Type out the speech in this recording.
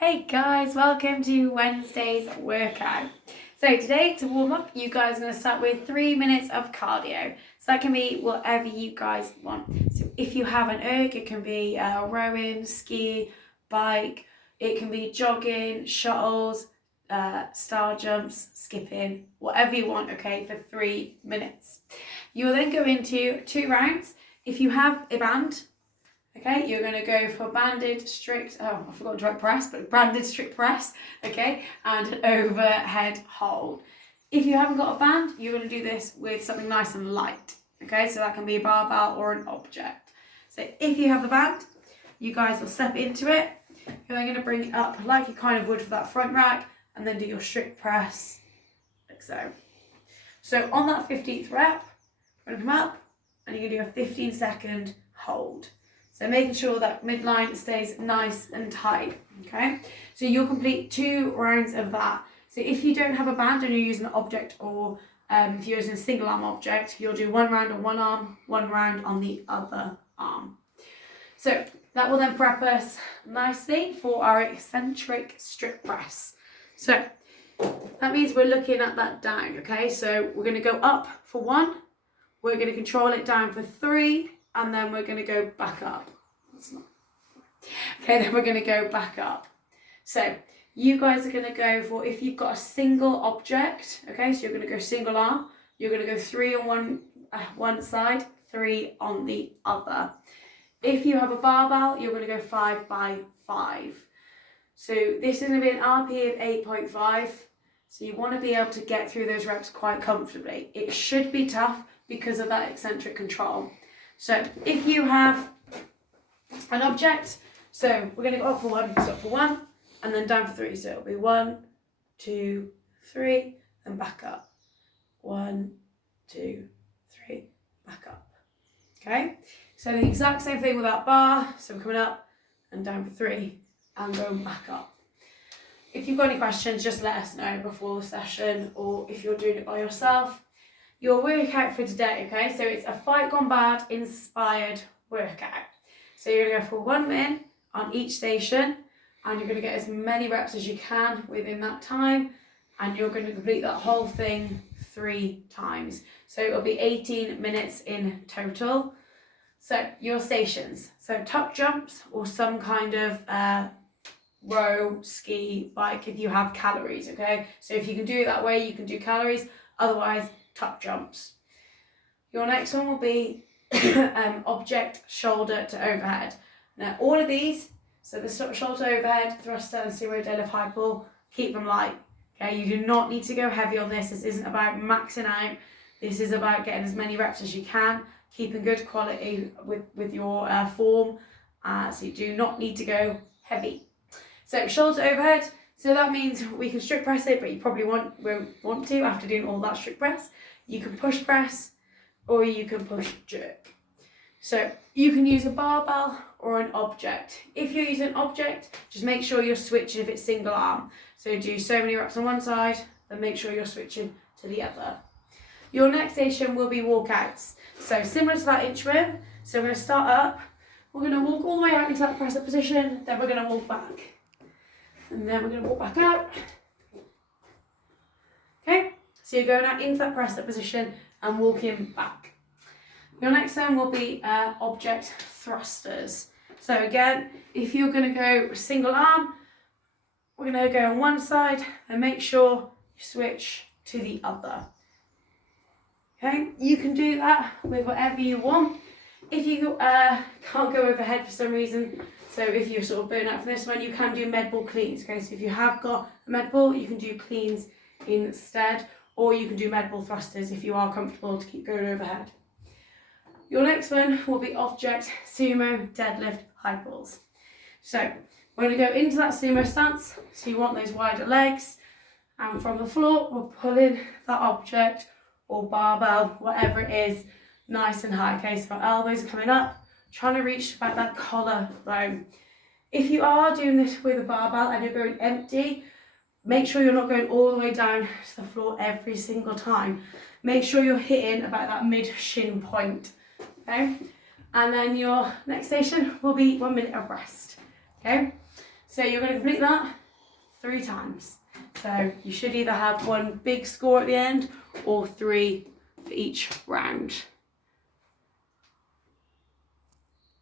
Hey guys, welcome to Wednesday's workout. So today to warm up, you guys are going to start with 3 minutes of cardio. So that can be whatever you guys want. So if you have an erg, it can be rowing, ski, bike, it can be jogging, shuttles, star jumps, skipping, whatever you want, okay, for 3 minutes. You will then go into 2 rounds. If you have a band, okay, you're going to go for banded strict, I forgot to write press, but banded strict press, okay, and an overhead hold. If you haven't got a band, you're going to do this with something nice and light, okay, so that can be a barbell or an object. So if you have the band, you guys will step into it. You're then going to bring it up like you kind of would for that front rack, and then do your strict press, like so. So on that 15th rep, you're going to come up, and you're going to do a 15-second hold. So making sure that midline stays nice and tight, okay? So you'll complete 2 rounds of that. So if you don't have a band and you're using an object, or if you're using a single arm object, you'll do 1 round on one arm, 1 round on the other arm. So that will then prep us nicely for our eccentric strict press. So that means we're looking at that down, okay? So we're gonna go up for 1, we're gonna control it down for 3, and then we're going to go back up. Okay, then we're going to go back up. So you guys are going to go for, if you've got a single object, okay, so you're going to go single arm, you're going to go 3 on one side, 3 on the other. If you have a barbell, you're going to go 5 by 5. So this is going to be an RP of 8.5. So you want to be able to get through those reps quite comfortably. It should be tough because of that eccentric control. So if you have an object, so we're going to go up for 1, so up for 1, and then down for 3. So it'll be 1, 2, 3, and back up. 1, 2, 3, back up. Okay, so the exact same thing with that bar. So we're coming up and down for 3, and going back up. If you've got any questions, just let us know before the session, or if you're doing it by yourself. Your workout for today, okay, so it's a Fight Gone Bad inspired workout. So you're going to go for 1 minute on each station, and you're going to get as many reps as you can within that time, and you're going to complete that whole thing 3 times. So it'll be 18 minutes in total. So your stations, so tuck jumps or some kind of row, ski, bike if you have calories, okay? So if you can do it that way, you can do calories, otherwise tuck jumps. Your next one will be object shoulder to overhead. Now all of these, so the shoulder overhead, thruster and sumo deadlift high pull, keep them light. Okay, you do not need to go heavy on this. This isn't about maxing out. This is about getting as many reps as you can, keeping good quality with your form. So you do not need to go heavy. So shoulder overhead. So that means we can strict press it, but you probably won't want to after doing all that strict press. You can push press, or you can push jerk. So you can use a barbell or an object. If you're using an object, just make sure you're switching if it's single arm. So do so many reps on one side, then make sure you're switching to the other. Your next station will be walkouts. So similar to that inchworm. So we're going to start up, we're going to walk all the way out into that press up position, then we're going to walk back. And then we're going to walk back out. Okay, so you're going out into that press up position and walking back. Your next one will be object thrusters. So again, if you're going to go single arm, we're going to go on one side and make sure you switch to the other. Okay, you can do that with whatever you want. If you can't go overhead for some reason, so if you're sort of burnt out from this one, you can do med ball cleans. Okay, so if you have got a med ball, you can do cleans instead, or you can do med ball thrusters if you are comfortable to keep going overhead. Your next one will be object sumo deadlift high pulls. So we're going to go into that sumo stance. So you want those wider legs, and from the floor, we're pulling that object or barbell, whatever it is, nice and high. Okay, so our elbows are coming up, trying to reach about that collarbone. If you are doing this with a barbell and you're going empty, make sure you're not going all the way down to the floor every single time. Make sure you're hitting about that mid shin point. Okay, and then your next station will be 1 minute of rest. Okay, So you're going to complete that 3 times. So you should either have one big score at the end or 3 for each round.